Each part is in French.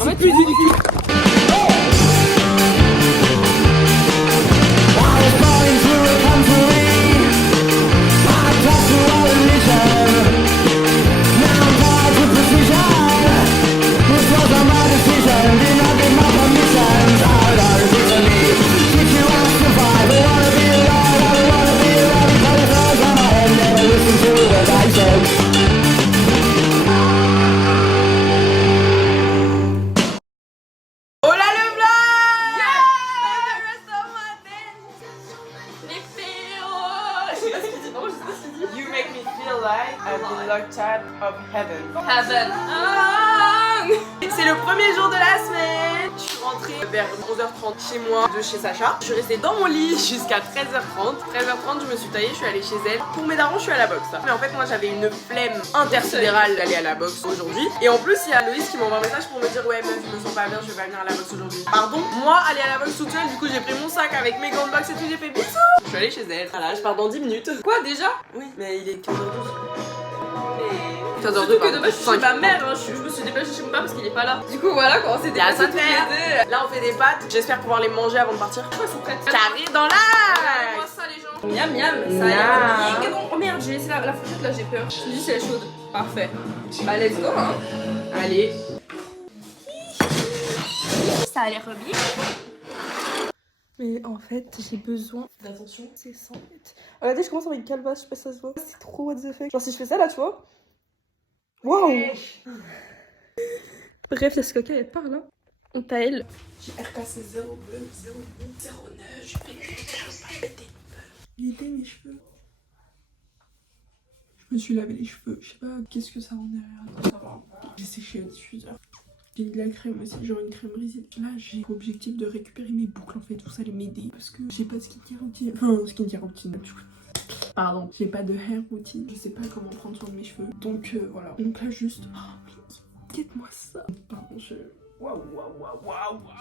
En fait, plus ridicule. C'est le premier jour de la semaine. Je suis rentrée vers 11h30 chez moi de chez Sacha. Je suis restée dans mon lit jusqu'à 13h30. 13h30 je me suis taillée, je suis allée chez elle. Pour mes darons je suis à la boxe. Mais en fait moi j'avais une flemme intersidérale d'aller à la boxe aujourd'hui. Et en plus il y a Loïs qui m'envoie un message pour me dire ouais meuf je me sens pas bien, je vais pas venir à la boxe aujourd'hui. Pardon, moi aller à la boxe toute seule, du coup j'ai pris mon sac avec mes gants de boxe et tout, j'ai fait bisous. Je suis allée chez elle. Voilà, je pars dans 10 minutes. Quoi déjà? Oui, mais il est 15h12. Surtout que de base je suis chez ma mère, hein. Je me suis déplacée chez mon père parce qu'il est pas là. Du coup voilà quand on s'est déplacés toutes les deux. Là on fait des pâtes, j'espère pouvoir les manger avant de partir. Elles sont prêtes. J'arrive dans la. Regardez-moi ça les gens. Miam miam, ça a l'air bien. Oh merde, j'ai laissé la fourchette là, j'ai peur. Je me dis si elle est chaude. Parfait. Bah let's go hein. Allez. Ça a l'air bien. Mais en fait, j'ai besoin d'attention, c'est 100 mètres. Regardez, je commence avec une calebasse, je sais pas si ça se voit. C'est trop what the fuck. Genre, si je fais ça là, tu vois. Waouh! Bref, il y a ce coca, elle part là. On taille. J'ai RKC 0 bleu, 0 bleu, 0 9, je vais péter. J'ai été mes cheveux. Je me suis lavé les cheveux. Je sais pas qu'est-ce que ça rend derrière. Ça va. J'ai séché au diffuseur. J'ai mis de la crème aussi, genre une crème résine. Là, j'ai pour objectif de récupérer mes boucles en fait. Tout ça allait m'aider parce que j'ai pas de skincare routine. Enfin, skincare routine, du coup. Pardon, j'ai pas de hair routine. Je sais pas comment prendre soin de mes cheveux. Donc voilà. Donc là, juste. Oh, guette-moi ça. Pardon, waouh.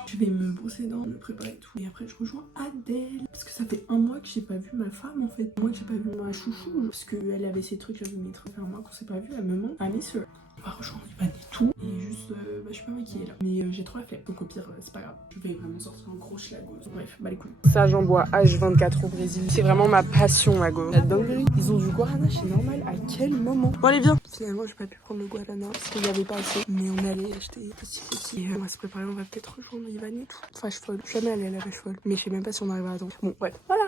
Je vais me brosser les dents, me préparer et tout. Et après, je rejoins Adèle. Parce que ça fait un mois que j'ai pas vu ma femme en fait. Un mois que j'ai pas vu ma chouchou. Parce qu'elle avait ses trucs, j'avais mes trucs. Ça fait un mois qu'on s'est pas vu. Elle me manque. Ah, mais sûr. On va rejoindre Ivan et tout. Et juste, je suis pas maquillée là. Mais j'ai trop la flemme. Donc au pire, c'est pas grave. Je vais vraiment sortir en gros schlagos. Bref, bah les couilles. Ça, j'en bois H24 au Brésil. C'est vraiment ma passion, ma go. La dinguerie. Ils ont du guarana chez Normal. À quel moment? Bon, allez, viens. Finalement, j'ai pas pu prendre le guarana parce qu'il y avait pas assez. Mais on allait acheter petit. Et on va se préparer. On va peut-être rejoindre Ivan et tout. Enfin, je folle. Je suis jamais allée à la vache folle. Mais je sais même pas si on arrivera à temps. Bon, ouais. Voilà.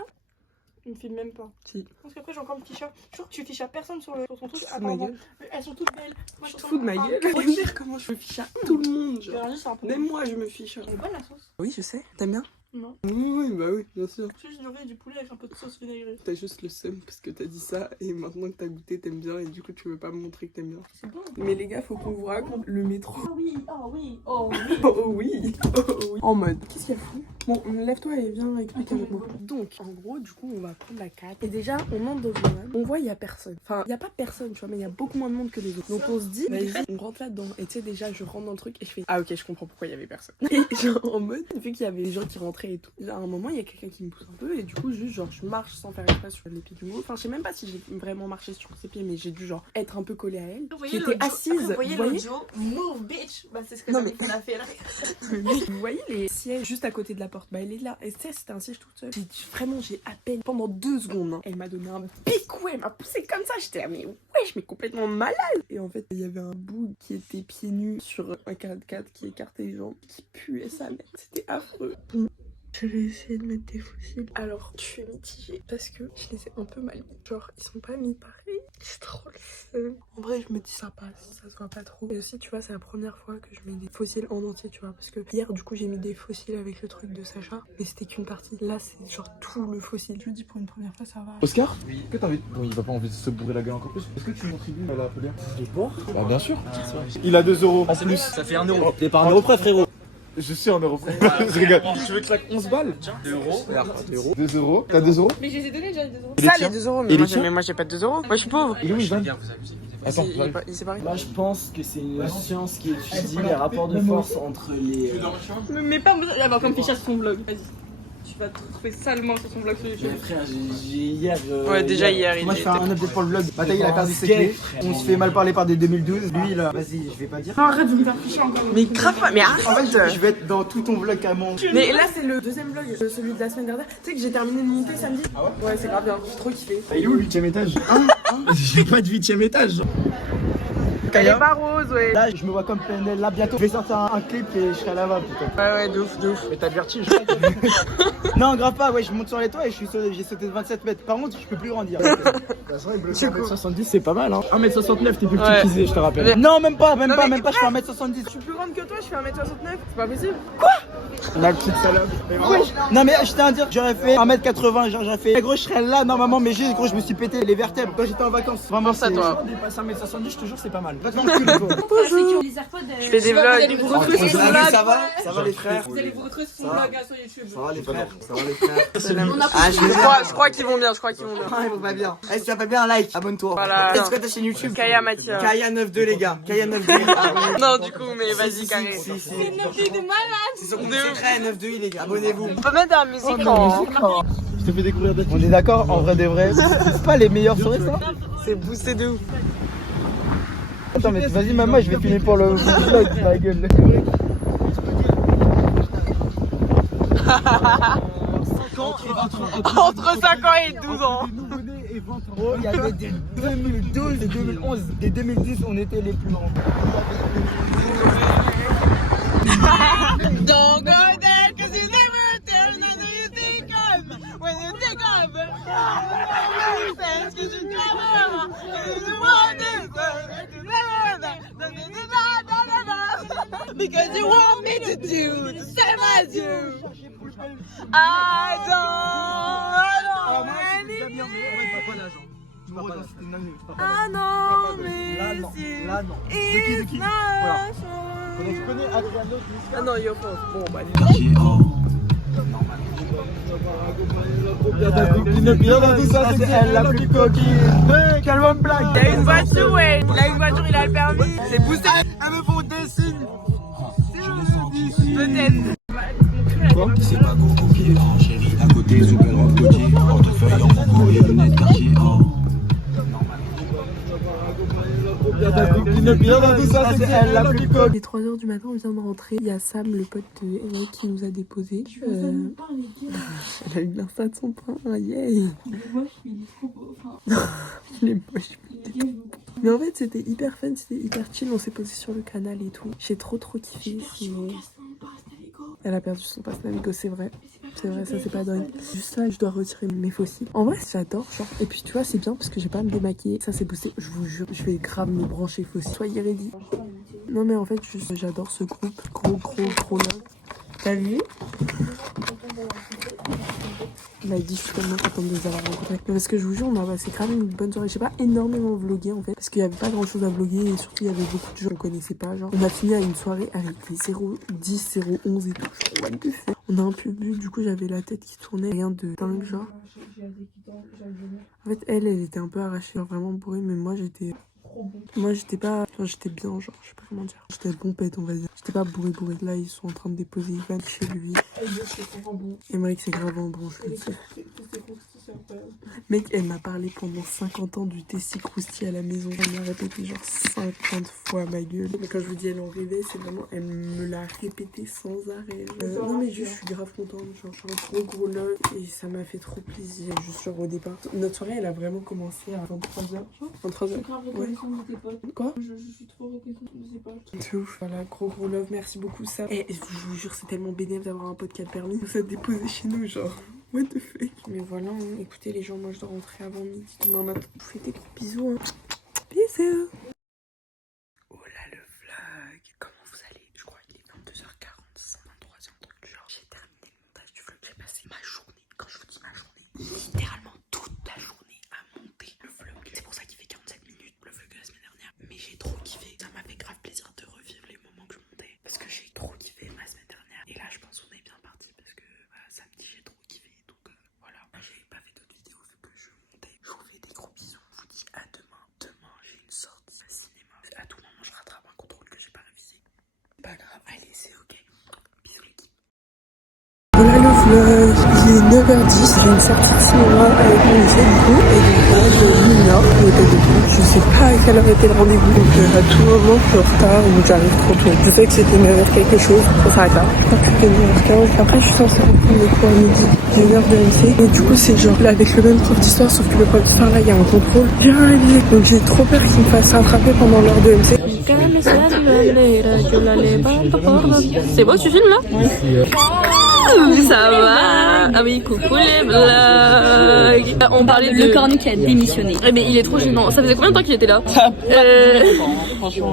Il me filme même pas. Si. Parce qu'après j'ai encore une ficha. Je suis sûr que tu fichas personne sur son truc. Apparemment. Elles sont toutes belles. Moi, je te fous de ma gueule. Regarde comment je me fiche à tout le monde. Genre. Même moi je me fiche. Elle est bonne la sauce. Oui, je sais. T'aimes bien? Non. Oui, bah oui, bien sûr. Je j'ignorais du poulet avec un peu de sauce vinaigrée. T'as juste le seum parce que t'as dit ça et maintenant que t'as goûté, t'aimes bien et du coup tu veux pas me montrer que t'aimes bien. C'est bon. Mais les gars, faut qu'on vous raconte le métro. Oh oui, oh oui, oh oui. Oh oui, oh oui. En mode, qu'est-ce qu'il y a fou? Bon, lève-toi et viens expliquer avec moi. Donc, en gros, du coup, on va prendre la 4. Et déjà, on entre dans une van. On voit, il y a personne. Enfin, il y a pas personne, tu vois, mais il y a beaucoup moins de monde que les autres. Donc, on se dit, vas-y, on rentre là-dedans. Et tu sais, déjà, je rentre dans le truc et je fais, ah ok, je comprends pourquoi il y avait personne. Et genre, en mode, vu qu'il y avait des gens qui rentraient et tout, à un moment, il y a quelqu'un qui me pousse un peu. Et du coup, juste, genre, je marche sans faire exprès sur les pieds du mot. Enfin, je sais même pas si j'ai vraiment marché sur ses pieds, mais j'ai dû, genre, être un peu collée à elle. J'étais assise. Vous voyez l'audio? Move, bitch. Bah, c'est ce que ça a fait là. Vous voyez les sièges juste à côté de la porte? Bah, elle est là. Et tu sais, c'était un siège toute seule. Vraiment, j'ai à peine pendant 2 secondes. Hein, elle m'a donné un pic, ouais, elle m'a poussé comme ça. J'étais là, mais ouais, je suis complètement malade. Et en fait, il y avait un bout qui était pieds nus sur un 4x4 qui écartait les jambes, qui puait sa mère. C'était affreux. Je vais essayer de mettre des fossiles. Alors, je suis mitigée parce que je les ai un peu mal mis. Genre, ils sont pas mis pareil. C'est trop le seum. En vrai, je me dis ça passe, ça se voit pas trop. Et aussi, tu vois, c'est la première fois que je mets des fossiles en entier, tu vois. Parce que hier, du coup, j'ai mis des fossiles avec le truc de Sacha. Mais c'était qu'une partie. Là, c'est genre tout le fossile. Je me dis, pour une première fois, ça va. Oscar? Oui. Que t'as envie? Bon, il va pas envie de se bourrer la gueule encore plus. Est-ce que tu contribues à la polière? Les porcs? Bah, bien sûr. Il a 2 euros. En plus. Ça fait 1 euro. T'es pas 1 euro près, frérot. Je suis en euro près. Je rigole. Tu veux que claque 11 balles? 2 euros. Regarde, 2 euros. T'as 2 euros? Mais je les ai donnés déjà, les 2 euros. Ça, les 2 euros, mais moi j'ai pas de 2 euros. Moi je suis pauvre. Il est où, Ivan? Attends, Il s'est barré. Moi, je pense que c'est une science qui étudie les rapports de force entre les. Mais pas besoin d'avoir comme fichage son vlog. Vas-y. tu vas te retrouver salement sur son vlog sur YouTube. Mais frère, j'ai hier. Ouais, déjà hier, il Moi je était. fais un update pour le vlog. Bataille il a perdu ses clés. On se fait mal parler par des 2012. Lui là, vas-y, je vais pas dire. Non, arrête de me faire ficher encore. Mais grave pas, mais En fait, arrête. je vais être dans tout ton vlog carrément. Mais là, c'est le deuxième vlog, celui de la semaine dernière. Tu sais que j'ai terminé de monter samedi. Ah ouais? Ouais, c'est grave bien, j'ai trop kiffé. Il est où le 8ème étage? J'ai pas de 8ème étage. Elle est pas rose, ouais. Là, je me vois comme PNL. Là, bientôt, je vais sortir un clip et je serai là-bas peut-être. Ouais, de ouf, de ouf. Mais t'as le vertige. Non, grave pas. Ouais, je monte sur les toits et j'ai sauté de 27 mètres. Par contre, je peux plus grandir. 1m70, c'est pas mal. Hein. 1m69, t'es plus petit qu'Izé, je te rappelle. Non, même pas. Je fais 1m70. Je suis plus grande que toi, je fais 1m69. C'est pas possible. La petite salope. Non, mais je tiens à dire, j'aurais fait 1m80. Genre, j'aurais fait. Gros, je serais là normalement, mais juste, gros, je me suis pété les vertèbres quand j'étais en vacances. Vraiment, Pense à toi. Dépasser 1m70, je te jure, c'est pas mal. Je fais des vlogs. Vous retrouver sur son vlog. Ça va les frères? Vous allez vous retrouver sur son vlog sur YouTube. Ça va les frères? Ça va les frères? Je crois qu'ils vont bien, Ah, ils vont pas bien. Eh, si tu vas pas bien, like, abonne-toi. Voilà. Est-ce que ta chaîne YouTube? Kaya Mathia. Kaya 92 les gars. Kaya 92. Non, du coup, mais vas-y, carré. Si. C'est de malade. C'est sur mon secret 92 les gars. Abonnez-vous. On peut mettre de la musique en. Je te fais découvrir des On est d'accord, en vrai de vrai. C'est pas les meilleurs sur ça? C'est boosté de ouf. Attends, mais vas-y, maman, je vais finir pour le vlog, ma gueule. Entre 5 ans et 12 ans. Oh, il y avait des 2012, des 2011, des 2010, on était les plus grands. Don't go there, cause you never tell me who you think of. When you think of her, cause you never, because you want me to do the same as you. I don't Ah non, mais si. Là, non. De qui Voilà. Tu connais Adriano? Ah non, yo, bon, bah, Bien dans tout ça, c'est elle la plus coquine. Quelle bonne blague. il a une voiture, ouais. Il a une voiture, il a le permis. C'est boosté. Elle me faut des signes. Peut-être. C'est pas go au pied, oh chérie, à côté, super en côté, portefeuille en coco et lunettes quartier, oh. Bien dans tout ça, c'est elle la plus coquine. Il est 3h du matin, on vient de rentrer. Il y a Sam, le pote de Eric, qui nous a déposé. Elle a eu l'insta de son pain, yeah. Il est moche, mais il est trop beau. Il est moche, mais en fait, c'était hyper fun, c'était hyper chill. On s'est posé sur le canal et tout. J'ai trop kiffé. Elle a perdu son passe Navigo, c'est vrai. C'est vrai, ça c'est pas dingue. Juste là, je dois retirer mes fossiles. En vrai, j'adore, genre. Et puis tu vois, c'est bien parce que j'ai pas à me démaquiller. Ça c'est boosté, je vous jure. Je vais grave me brancher fossiles. Soyez ready. Non mais en fait, juste, j'adore ce groupe. Gros love. T'as vu? Il m'a dit, je suis tellement contente de les avoir rencontrés. Mais parce que je vous jure, on a passé grave une bonne soirée. J'ai pas énormément vlogué en fait. Parce qu'il y avait pas grand chose à vloguer. Et surtout, il y avait beaucoup de gens qu'on connaissait pas. Genre, on a fini à une soirée avec les 010, 011 et tout. Genre, what the fuck. On a un peu bu. Du coup, j'avais la tête qui tournait. Rien de dingue, genre. En fait, elle était un peu arrachée. Genre, vraiment bourrée. Mais moi, j'étais pas. Enfin, j'étais bien, genre, je sais pas comment dire. J'étais pompette, on va dire. J'étais pas bourrée. Là, ils sont en train de déposer Ivan chez lui. Emmerich, c'est grave un bon, je le dis. Mec, elle m'a parlé pendant 50 ans du Tessie Crousti à la maison. Elle m'a répété genre 50 fois ma gueule. Mais quand je vous dis elle en rêvait, c'est vraiment, elle me l'a répété sans arrêt. Non mais juste, je suis grave contente. Genre, je suis un gros love et ça m'a fait trop plaisir. Juste genre au départ. Notre soirée, elle a vraiment commencé à 23h. 23h. Ouais. Quoi? Je suis trop reconnaissante de tes potes. C'est ouf. Voilà, gros love. Merci beaucoup, ça. Et je vous jure, c'est tellement bénéfique d'avoir un pote qui a le permis. Vous êtes déposé chez nous, genre. What the fuck. Mais voilà, hein. Écoutez les gens, moi je dois rentrer avant midi. Demain matin, je vous fais des gros bisous. Hein. Bisous. Oh là le vlog. Comment vous allez? Je crois qu'il est 22h40, 23h, un truc du genre. J'ai terminé le montage du vlog. J'ai passé ma journée, quand je vous dis ma journée, littéralement toute la journée à monter le vlog. C'est pour ça qu'il fait 47 minutes, le vlog de la semaine dernière. Mais j'ai trop kiffé. Ça m'a fait grave plaisir de revivre les moments que je montais. Parce que j'ai trop kiffé ma semaine dernière. Et là, je pense qu'on est bien parti. Parce que samedi, j'ai trop kiffé. Donc voilà. J'ai pas fait d'autres vidéos vu que je montais. Je vous fais des gros bisous. Je vous dis à demain. Demain, j'ai une sortie de cinéma. À tout moment, je rattrape un contrôle que j'ai pas révisé. Pas grave. Allez, c'est ok. Bisous l'équipe. Voilà le vlog. 5h10, j'ai une sortie de cinéma avec mon lycée du coup. Et donc là, je l'ignore, l'hôtel de Tours. Je sais pas à quelle heure était le rendez-vous. Donc à tout moment, je suis en retard ou j'arrive trop tôt. Je sais que c'était 9h quelque chose, ça s'arrête là. Je crois que c'était 9h15. Après, je suis censée reprendre les cours à midi, 1h de MC. Et du coup, c'est genre là avec le même prof d'histoire, sauf que le prof d'histoire là, il y a un contrôle bien élevé. Donc j'ai trop peur qu'il me fasse rattraper pendant l'heure de MC. C'est beau, tu filmes là? Ça va. Ah oui, coucou les blagues. On parlait de Le cornu qui a démissionné. Eh mais il est trop gênant. Ça faisait combien de temps qu'il était là?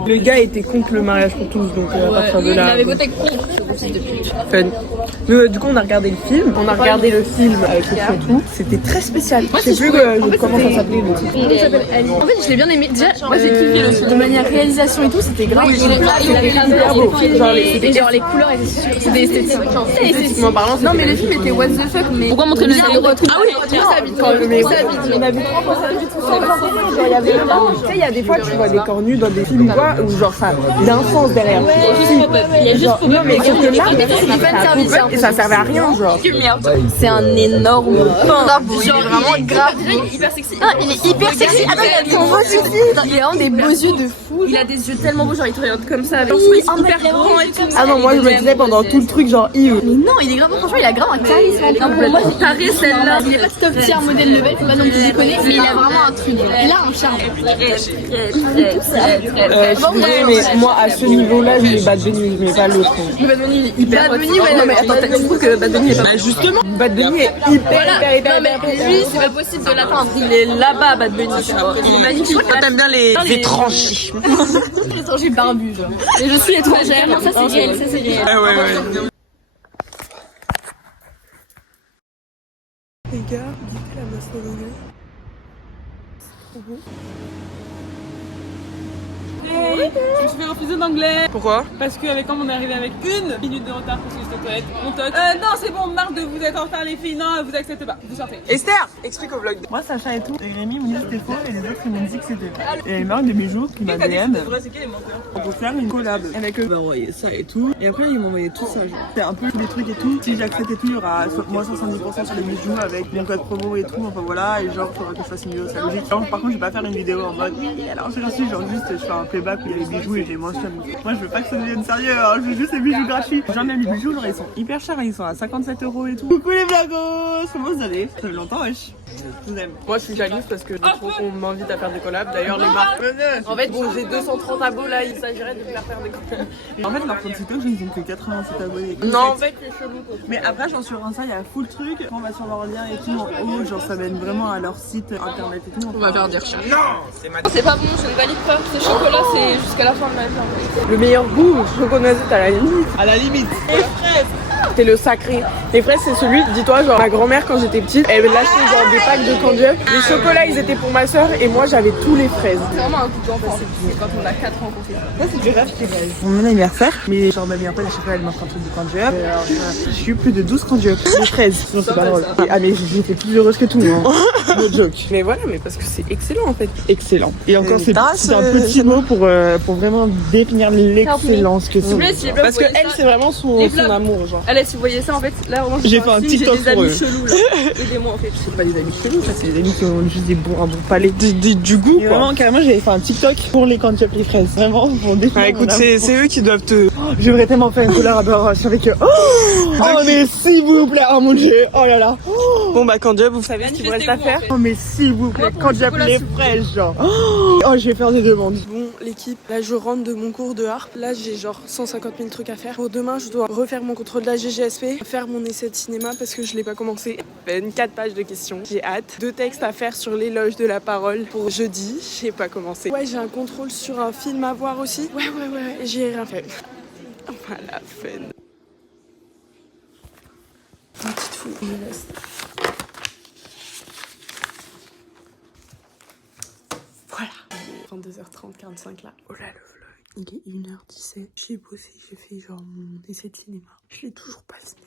Le gars était contre le mariage pour tous, donc à partir de Il là. avait voté contre. Depuis. Fun. Mais du coup, on a regardé le film. On a regardé le film avec le fond et tout. C'était très spécial. Je sais plus comment ça s'appelait le titre. Il s'appelle Ali. En fait, je l'ai bien aimé. Déjà, Moi j'ai kiffé le film. de manière réalisation et tout, c'était grave. Oui, il avait hyper beau. Genre les couleurs étaient esthétiques. Esthétiquement parlant, Non mais le film était what the fuck mais... Pourquoi montrer le film? Ah oui, on a vu 3 fois ça vite. Genre, il y avait vraiment, tu sais, il y a des fois, tu vois des cornus dans des films ou quoi, où genre ça, il y a un sens derrière. Il y a juste pour Non, mais sauf que là, c'est du fan service. et ça servait à rien, genre. C'est un énorme pain. Genre vraiment grave. Il est hyper sexy. Il est hyper sexy. Attends, il a des beaux yeux. Il a vraiment des beaux yeux de fou. Il a des yeux tellement beaux, genre il te regarde comme ça. Genre, Oui, il est hyper grand et tout. Ah non, moi je me disais pendant tout le truc, genre, Mais non, il est grave. Franchement, il a grave un charisme. Non, pour moi, c'est carré celle-là. Il est pas top tier modèle level, faut pas non plus déconner, mais il a vraiment un truc. Il a un charme. je suis désolée, mais moi à ce niveau-là, je mets Bad Bunny, je mets pas l'autre. Bad Bunny, il est hyper hot. Non mais attends, tu trouves que Bad Bunny est pas bon? Justement, Bad Bunny est hyper. Non mais lui, c'est pas possible de l'atteindre. Il est là-bas, Bad Bunny. Il est magnifique. T'aimes bien les étrangers. Les étrangers barbus, genre. Et je suis étrangère, ça c'est réel, ça c'est réel. Ah ouais. Les gars, dites la masse d'anglais. C'est trop beau. Je me suis fait refuser d'anglais. Pourquoi? Parce qu'avec comme on est arrivé avec 1 minute de retard parce que j'étais aux toilettes, on toque. Non, c'est bon, marre de vous être en retard les filles. Non, vous acceptez pas. Vous sortez. Esther, explique au vlog. Moi, Sacha et tout. Et Rémi me dit que c'était faux et les autres ils m'ont dit que c'était vrai. Et il y a une marque de bijoux qui m'a DM. C'est qui les menteurs? On peut faire une collab avec eux. On va envoyer ça et tout. Et après, ils m'ont envoyé tout ça. C'est un peu des trucs et tout. Si j'accepte et tout, il y aura moins 70% sur les bijoux avec mon code promo et tout. Enfin voilà. Et genre, il faudra que je fasse une vidéo, c'est logique. Genre, par contre, je vais pas faire une vidéo en mode oui, alors j'ai reçu. Genre, juste, je fais un playback où il y a les bijoux et j'ai mentionné. Moi, je veux pas que ça devienne sérieux. Alors, je veux juste les bijoux gratuits. J'en ai les bijoux, genre, ils sont hyper chers. Ils sont à 57 € et tout. Coucou les blagos! Comment vous allez? Ça fait longtemps, wesh. Je vous aime. Moi, je suis jalouse parce que je trouve qu'on m'invite à faire des collabs. D'ailleurs, les marques. En fait, bon, j'ai 230 abos là. Il s'agirait de faire des collabs. En fait, leur compte TikTok, ils ont que 87 abonnés. Non, en fait, c'est chelou. Mais après, genre sur Insta, il y a full truc. Quand on va sur leur lien et tout, en haut, genre ça mène vraiment à leur site internet et tout. On va faire des recherches. C'est pas bon, je ne valide pas. Ce chocolat, c'est jusqu'à la fin de ma vie en fait. Le meilleur goût, choconosette à la limite. À la limite. C'est le sacré. Les fraises, c'est celui, dis-toi, genre ma grand-mère quand j'étais petite, elle lâchait genre des packs de candy. Les chocolats, ils étaient pour ma soeur et moi j'avais tous les fraises. C'est vraiment un coup d'enfant. C'est quand on a 4 ans qu'on fait ça. Ça, c'est du rêve qui rêve. Mon anniversaire, mais genre ma meilleure pote à chaque fois elle m'offre un truc de candy up. Alors, j'ai eu plus de 12 candy up, de 13. Sinon, c'est pas drôle. Ah, mais j'étais plus heureuse que tout. Hein. No joke. Mais voilà, mais parce que c'est excellent en fait. Excellent. Et encore, c'est un petit mot pour vraiment définir l'excellence que c'est. Parce que elle, c'est vraiment son amour, genre. Allez, si vous voyez ça en fait, là vraiment J'ai fait un TikTok des pour amis eux. chelous là. Aidez-moi en fait. C'est pas des amis chelous, ça c'est des amis qui ont juste un bon palais. Du goût. Et vraiment, carrément, j'avais fait un TikTok pour les candy up les fraises. Vraiment, pour définir. Ah, écoute, c'est eux qui doivent te. J'aimerais tellement faire une collaboration avec eux. Oh, mais s'il vous plaît, oh mon dieu, oh là là. Bon bah candy up, vous savez ce qu'il vous reste à faire. Oh mais s'il vous plaît, candy up les fraises, genre. Oh, je vais faire des demandes. Bon l'équipe, là je rentre de mon cours de harpe. Là j'ai genre 150 000 trucs à faire. Pour demain je dois refaire mon contrôle de la GGSP, faire mon essai de cinéma parce que je l'ai pas commencé. 4 pages de questions, j'ai hâte. 2 textes à faire sur l'éloge de la parole pour jeudi, j'ai pas commencé. Ouais, j'ai un contrôle sur un film à voir aussi. Ouais, j'ai rien fait. Voilà, fun. Une petite fou, je reste. Voilà. 22h30, 45 là. Oh là le vlog. Il est 1h17. J'ai bossé, j'ai fait genre mon essai de cinéma. Je l'ai toujours pas fini.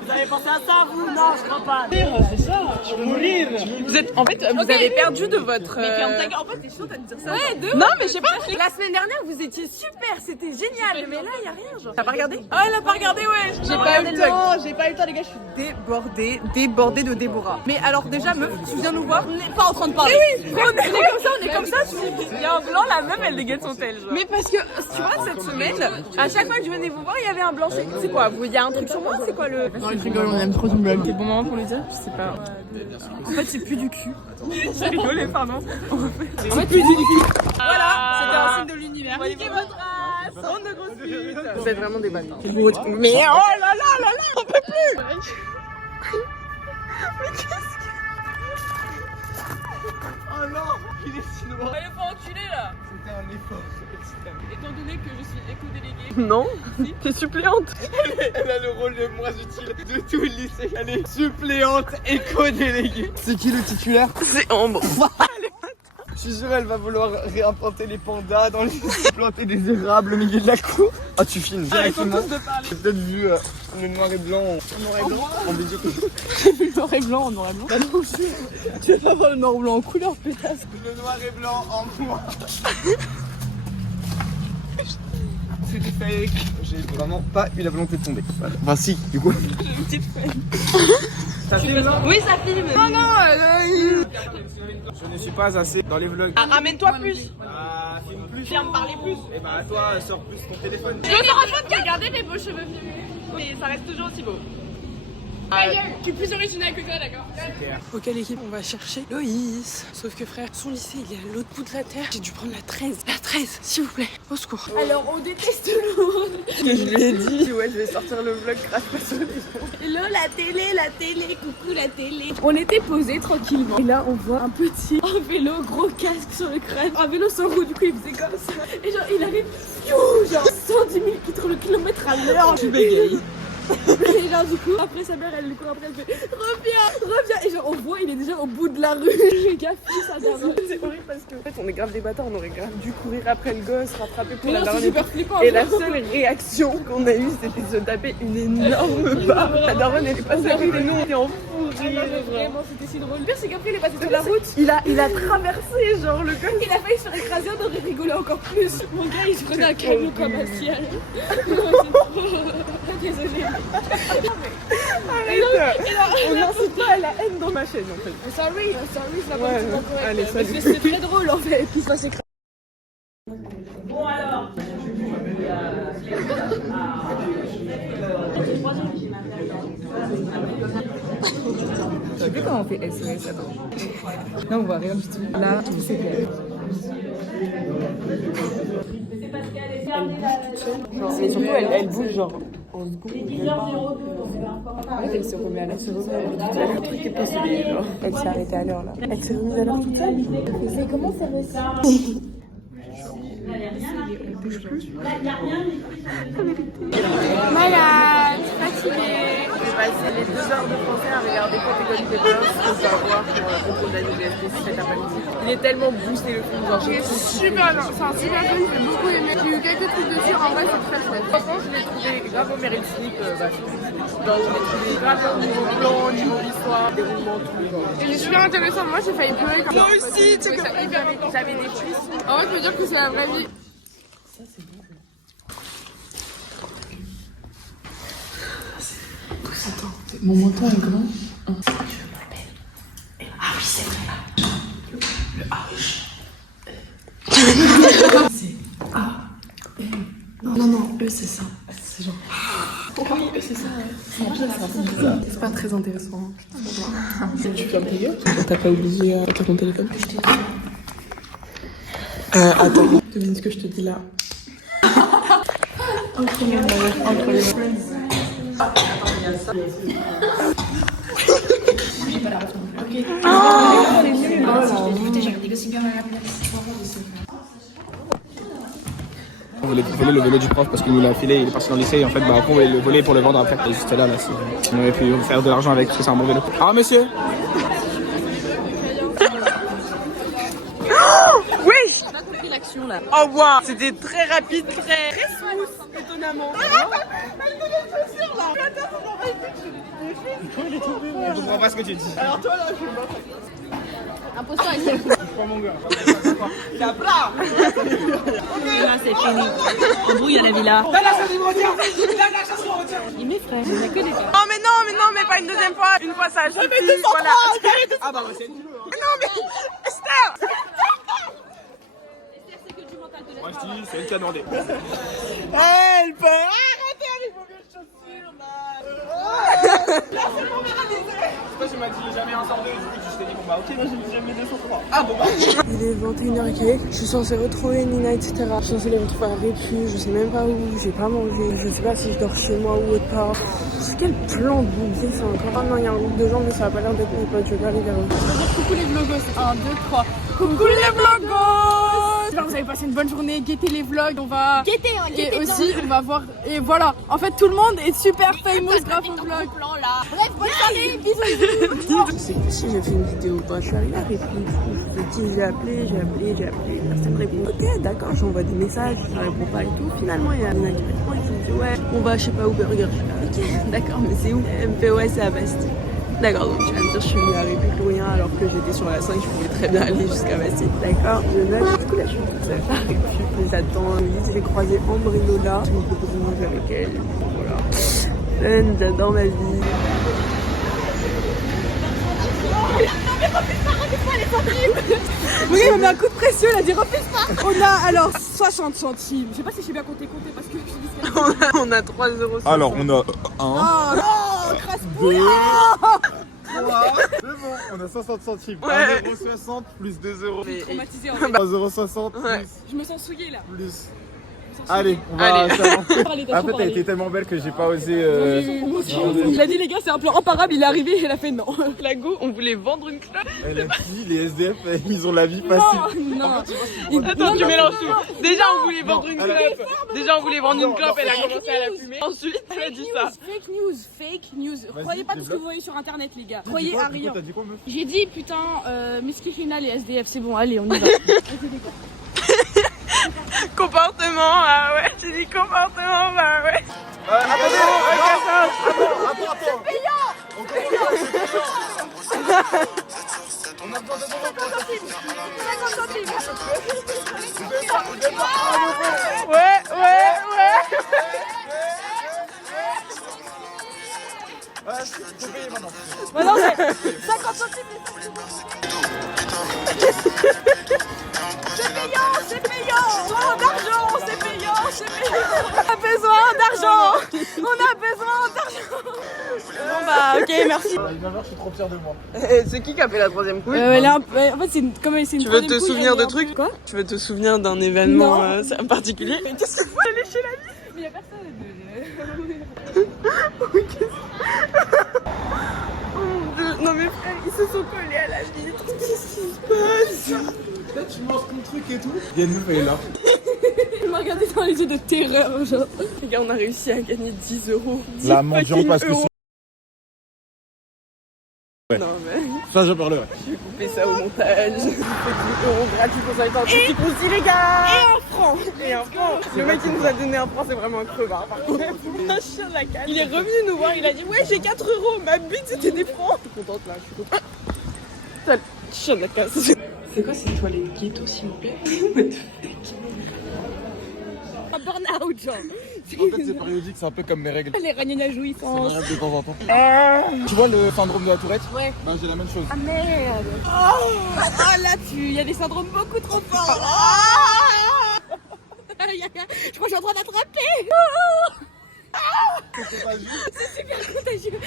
Vous avez pensé à ça, vous? Non, je crois pas. C'est ça, tu veux mourir. Vous êtes, en fait, vous avez perdu de votre. Mais ferme ta gueule, en fait, t'es chaud à me dire ça. Ouais, non, mais je sais pas. La semaine dernière, vous étiez super, c'était génial. Mais là, y a rien, genre. T'as pas regardé? Ah, elle a pas regardé, ouais. J'ai pas eu le temps, les gars. Je suis débordée de Déborah. Mais alors, déjà, meuf, tu viens nous voir. On n'est pas en train de parler. Oui, on est comme ça. Il y a un blanc, la meuf, elle dégaine son tel, genre. Mais parce que, tu vois, cette semaine, à chaque fois que je venais vous voir, il y avait un blanc. C'est quoi? Il y a un truc sur moi? C'est quoi le. Non, je rigole, on aime trop une blague. C'est le bon moment pour le dire? Je sais pas. En fait, c'est plus du cul. J'ai rigolé, pardon. En fait, plus du cul. Voilà, c'était un signe de l'univers. Niquez votre race, bande de grosses putes. Vous êtes vraiment des bâtards. Mais oh là là, on peut plus. Mais qu'est-ce que... Oh non, il est chinois. Elle est pas enculée là. C'était un effort. Étant donné que je suis éco-déléguée. Non, t'es suppléante. Elle a le rôle le moins utile de tout le lycée. Elle est suppléante éco-déléguée. C'est qui le titulaire? C'est Ambre. Je suis sûr elle va vouloir réimplanter les pandas dans les planter des érables au milieu de la cour. Ah tu filmes directement. J'ai peut-être vu le noir et blanc en vidéo. J'ai vu le noir et blanc en noir et blanc. Bah non, tu vas pas voir le noir et blanc en couleur, pétasse. Le noir et blanc en moi. C'était fake. J'ai vraiment pas eu la volonté de tomber. Voilà. Enfin si, du coup. J'ai une petite feuille. Ça filme là? Oui, ça filme. Non, Je ne suis pas assez dans les vlogs. Ah, ramène-toi plus. Ah, filme plus. Viens me parler plus. Et bah toi, sors plus ton téléphone. Je veux pas regarder mes beaux cheveux filmés. Mais ça reste toujours aussi beau. Je suis plus originale que toi, d'accord? Ok l'équipe, on va chercher Loïs. Sauf que frère, son lycée il est à l'autre bout de la terre. J'ai dû prendre la 13. La 13, s'il vous plaît. Au secours. Alors, on déteste l'eau. Que je lui ai dit. Ouais, je vais sortir le vlog grâce pas sur les gens. Hello, la télé, coucou la télé. On était posés tranquillement. Et là, on voit un petit, un vélo, gros casque sur le crâne. Un vélo sans roue, du coup, il faisait comme ça. Et genre, il arrive, genre 110 000 km à l'heure. Tu bégayes. Et genre du coup, après sa mère elle le court après, elle fait reviens. Et genre on voit il est déjà au bout de la rue. J'ai gaffé sa daronne. C'est horrible parce que en fait on est grave des bâtards, on aurait grave dû courir après le gosse, rattraper pour Mais la non, c'est daronne. super flippant. Et la seule réaction qu'on a eue c'était de se taper une énorme barre. La daronne elle est passée à côté de nous, on était en fou rire. Vraiment c'était si drôle. Le pire c'est qu'après il est passé sur la route. Il a traversé genre le gosse. Il a failli se faire écraser, on aurait rigolé encore plus. Mon gars il se prenait un camion commercial. Désolée. Arrête. On n'incite pas à la haine dans ma chaîne en fait. Sorry, c'est la Ouais, bonne correcte. allez, salut. Mais c'est très drôle en fait. Puis ça s'écrase. Je sais plus comment on fait SOS, attends. Là on voit rien du tout. Là, tout c'est clair. Mais surtout elle bouge genre en seconde. En fait elle se remet à l'heure, le truc est possédé genre. Elle s'est arrêtée à l'heure là. Elle s'est remise à l'heure toute seule. C'est comment ça réussit? Malade, fatiguée. J'ai passé les 2 heures de français à regarder Catégorie des Boss qu'on peut avoir pour contrôle d'anniversaire cet après-midi. Il est tellement boosté le film, genre j'ai Super bien, c'est un super film, j'ai beaucoup aimé. J'ai eu quelques trucs dessus, en vrai c'est très chouette. Franchement, je l'ai trouvé grave au Meryl Streep, genre je l'ai trouvé grave au niveau plan, au niveau histoire, déroulement, tout. Et c'est super intéressant, moi j'ai failli pleurer comme ça. Moi aussi, tu sais que j'avais des frissons. En vrai je peux dire que c'est la vraie vie. Mon menton est grand. Ah oui, c'est vrai là. Le H. C'est A. Non, E c'est ça. C'est genre. Oui, c'est ça. C'est pas très intéressant. Tu fermes ta gueule? T'as pas oublié ton téléphone? Je t'ai dit. Attends. Devine ce que je te dis là. Entre les mains. On voulait voler le vélo du prof parce qu'il nous l'a filé, il est parti dans le lycée et en fait bah après on voulait le voler pour le vendre après. Et juste là, si on avait pu faire de l'argent avec parce que c'est un bon vélo. Ah monsieur. On a compris l'action là. Oh wow, c'était très rapide, très smooth, étonnamment. Je comprends pas ce que tu dis. Alors toi là, je suis mort. Imposteur ici. Je prends mon gars. La plat. Là c'est fini. En brouille à la villa. Là, ça démondière. Là, ça se retient. Il met frère, il n'y a que des gars. Oh mais non, mais pas une deuxième fois. Une fois ça, je fais plus, voilà. Ah bah, c'est une kilo. Non mais, Esther. Moi je dis, c'est elle qui a demandé. Elle peut. Arrêtez avec vos vieilles chaussures là. Là, c'est mon verre à dessert. Toi, tu m'as dit jamais un sort deux. Du coup, je t'ai dit, bon bah, ok, moi j'ai mis jamais 203. Ah bon bah. Il est 21h. Je suis censée retrouver Nina, etc. Je suis censée les retrouver à Répu. Je sais même pas où. J'ai pas mangé. Je sais pas si je dors chez moi ou autre part. Quel plan de bouger ça encore. Ah non, il y a un groupe de gens, mais ça a pas l'air d'être mes potes. Je vais pas aller vers eux. Coucou les vlogos. 1, 2, 3. Coucou les vlogos. J'espère que vous avez passé une bonne journée. Guettez les vlogs. On va. Guettez, et aussi, on va voir. Et voilà. En fait, tout le monde est super famous grâce au vlog. Bref, bonne soirée. Bisous. Je sais plus si j'ai fait une vidéo ou pas. Je suis arrivée à Répu. Je te dis, j'ai appelé. Personne me répond. Ok, d'accord, j'envoie des messages. Ça répond pas et tout. Finalement, il y a Nina qui répond et qui me dit, ouais, on va, je sais pas où, Burger. Ok, d'accord, mais c'est où? Elle me fait, ouais, c'est à Bastille. D'accord, donc tu vas me dire, je suis venue à Répu pour rien alors que j'étais sur la 5, je pouvais très bien aller jusqu'à Bastille. D'accord, je note. Du coup, là, je suis toute seule à Répu. Je les attends. J'ai croisé Ambre et Lola. Je me propose de manger avec elle. Voilà. Fun, j'adore ma vie. Oui, on met un coup de pression, elle a dit refuse pas. On a alors 60 centimes. Je sais pas si j'ai bien compté parce que je dis On a 3 euros. Alors, on a 1, oh non, crasse-bouille. 3. C'est bon, on a 60 centimes. Ouais. 1,60€ plus 2 euros. Traumatisée en 3,60€ Ouais. Je me sens souillée là. plus. Allez, on va Allez. Parler En fait, elle était tellement belle que j'ai pas osé. Il a dit les gars c'est un plan imparable, il est arrivé et elle a fait non. La go, on voulait vendre une clope. Elle a dit, les SDF, ils ont la vie facile. Non. Attends, tu mélanges tout. Déjà, on voulait vendre une clope. Déjà, on voulait vendre une clope, elle a commencé à la fumer. Ensuite, elle a dit ça. Fake news. Croyez pas tout ce que vous voyez sur internet les gars. Croyez à rien. T'as dit quoi, meuf? J'ai dit putain, Miskifina les SDF, c'est bon, allez on y va. Comportement, ah ouais. J'ai dit comportement, bah ouais. Attendez, attends. C'est payant. On a besoin de 50 centimes. Ouais. Faut payer maintenant. Maintenant c'est 50 centimes. C'est payant. Oh d'argent, c'est payant. On a besoin d'argent. Bon bah ok, merci. Je suis trop fier de moi. C'est qui a fait la troisième couille? En fait c'est une Tu veux te souvenir de trucs trucs? Quoi? Tu veux te souvenir d'un événement Non. particulier? Mais qu'est-ce que vous allez chez la vie? Mais y'a personne. Non mais frère, ils se sont collés à la vitre. Qu'est-ce qui se passe? Là, tu manges ton truc et tout. Il y a une meuf, elle est là. Il m'a regardé dans les yeux de terreur, genre. Les gars, on a réussi à gagner 10 euros. 10 La mendiante parce que euros. c'est. Non mais Ça, je parlerai. je vais couper ça au montage. 10 euros gratuits pour ça en petit concis les gars. Et un franc. Le mec qui nous a donné un franc, c'est vraiment un crevard par contre. Un chien de la canne. Il est revenu nous voir, il a dit ouais j'ai 4 euros. Ma bite c'était des francs. Je suis contente là, je suis contente. Putain, le chien de la casse. C'est quoi ces toilettes ghetto, s'il vous plaît? Un burn-out, genre. En fait, c'est périodique, c'est un peu comme mes règles. Les ragnagnas Ça jouissance. m'arrive de temps en temps. Tu vois le syndrome de la Tourette? Ouais. Ben, j'ai la même chose. Ah merde. Ah là, il y a des syndromes beaucoup trop forts. Ah je crois que je suis en train d'attraper. C'est super contagieux.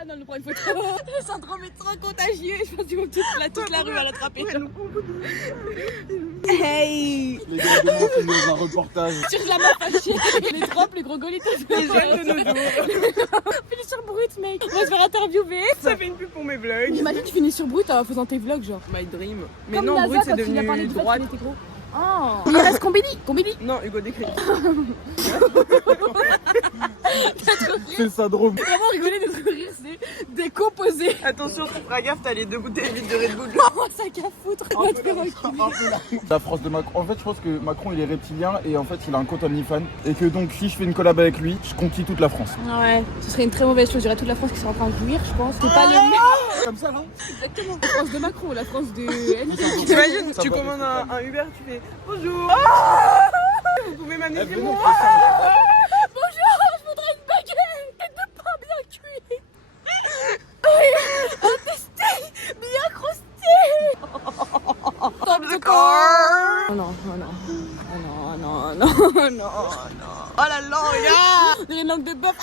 Ah non, le prend une photo. Le syndrome est trop contagieux. Je pense qu'ils vont toute la rue à l'attraper. Hey. Les gars demain, ils nous un reportage. Sur la mort fâchée. Les drops, les gros golitos. Les jeunes de nos jours. Finis sur Brut, mec. On va se faire interviewer. Ça fait une pub pour mes vlogs. Imagine tu finis sur Brut en faisant tes vlogs, genre. My dream. Mais Comme non, Naza, Brut c'est quand il a parlé devenu du fait droite. qu'il était gros. Oh. Il reste Combini. Non, Hugo Décrypte. C'est le syndrome. Vraiment rigoler de rire, c'est décomposé. Attention, tu feras gaffe, t'as les 2 bouteilles vides de Red Bull. Oh, ça qu'à foutre. On va te faire reculer. La France de Macron. En fait, je pense que Macron il est reptilien et en fait il a un compte OnlyFans. Et que donc si je fais une collab avec lui, je conquis toute la France. Ouais, ce serait une très mauvaise chose. Il y aurait toute la France qui serait en train de jouir, je pense. C'est pas le mieux. Comme ça, non? Exactement. La France de Macron, la France de. T'imagines, tu commandes un Uber, tu fais bonjour. Vous pouvez m'amener du monde. Bonjour, je voudrais une baguette de pain bien cuit. Un testé bien crousté. Top de corps. Oh non, oh non. Oh non, oh non, oh non, oh non, oh non. Oh la langue. Les langues de bœuf.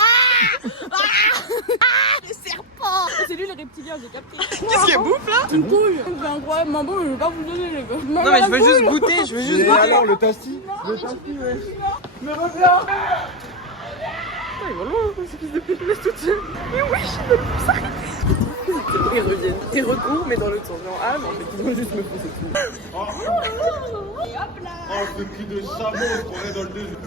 Les serpents. C'est lui le reptilien, j'ai capté. Qu'est-ce qu'il bouffe là? Une couille. C'est incroyablement bon, je vais pas vous donner les gars. Non mais je veux juste goûter, je veux juste Et goûter. alors le tasti? Le tasti, ouais. Me reviens. Putain, il va loin, ce fils de pute, me laisse toute seule. Mais oui, je ne peux plus s'arrêter. Ils reviennent, ils recourent, mais dans l'autre sens. Non, ah non, mais ils vont juste me pousser dessus. Oh, ce cri de chameau qu'on est dans le désert.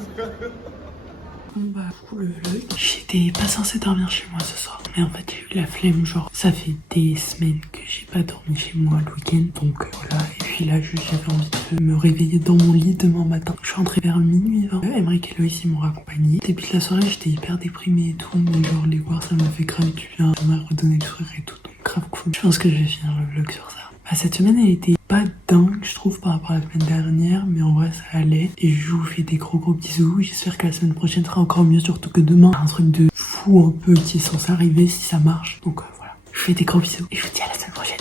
Bon bah du coup le vlog, j'étais pas censée dormir chez moi ce soir, mais en fait j'ai eu la flemme, genre ça fait des semaines que j'ai pas dormi chez moi le week-end, donc voilà. Et puis là j'avais envie de me réveiller dans mon lit demain matin. Je suis rentrée vers minuit 20. Emmerich et Loïs ils m'ont raccompagné. Depuis la soirée j'étais hyper déprimée et tout, mais genre les voir ça m'a fait grave du bien, ça m'a redonné le sourire et tout, donc grave cool. Je pense que je vais finir le vlog sur ça. Bah, cette semaine elle était pas dingue je trouve par rapport à la semaine dernière, mais en vrai ça allait. Et je vous fais des gros bisous, j'espère que la semaine prochaine sera encore mieux, surtout que demain un truc de fou un peu qui est censé arriver si ça marche. Donc voilà, je vous fais des gros bisous et je vous dis à la semaine prochaine.